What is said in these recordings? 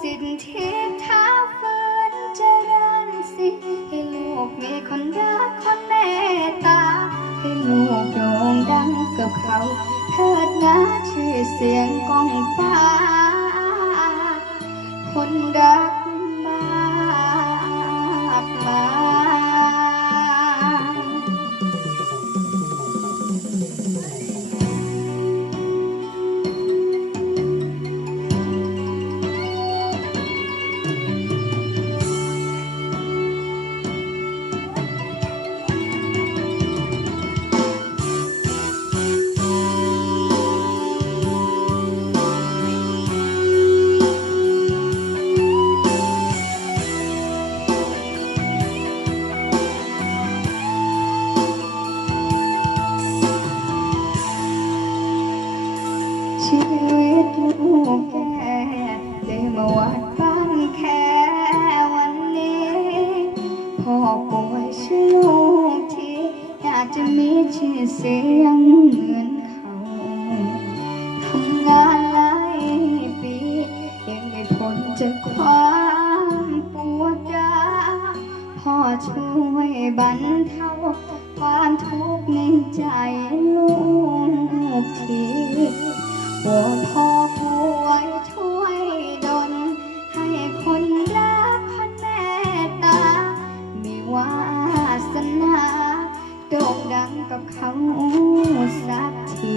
สิทธิเท้าฝืนเจริญสิให้ลูกมีคนรักคนเมตตาให้ลูกโด่งดังกับเขาเถิดนะชื่อเสียงกองฟ้า ชีวิตลูกแกได้มาวัดบ้านแค่วันนี้พ่อป่วยชื่อลูกที่อยากจะมีชื่อเสียงเหมือนเขาทำงานหลายปียังไม่พ้นจากความปวดร้าวพ่อช่วยบรรเทาความทุกข์ในใจลูกที โปรดพ่อป่วยช่วยดลให้คนรักคนเมตตา มีวาสนาโด่งดังกับเขาสักที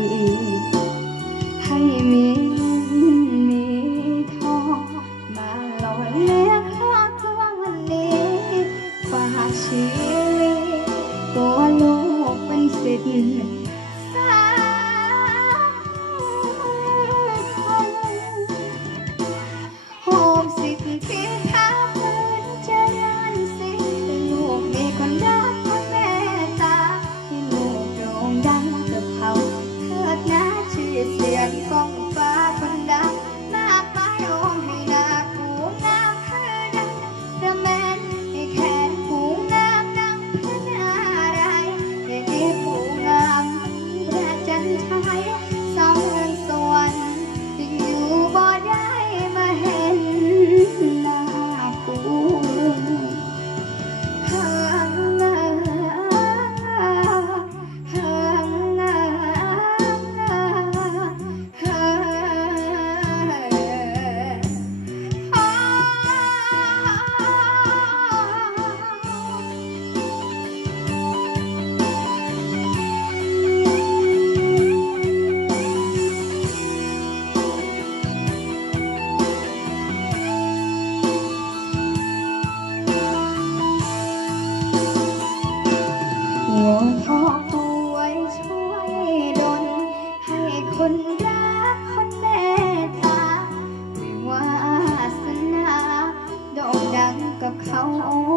ให้มีมีทองมาหล่อเลี้ยงครอบครัววันนี้ฝากชีวิตตัวลูกเป็นสิทธิ์ มสิ งกั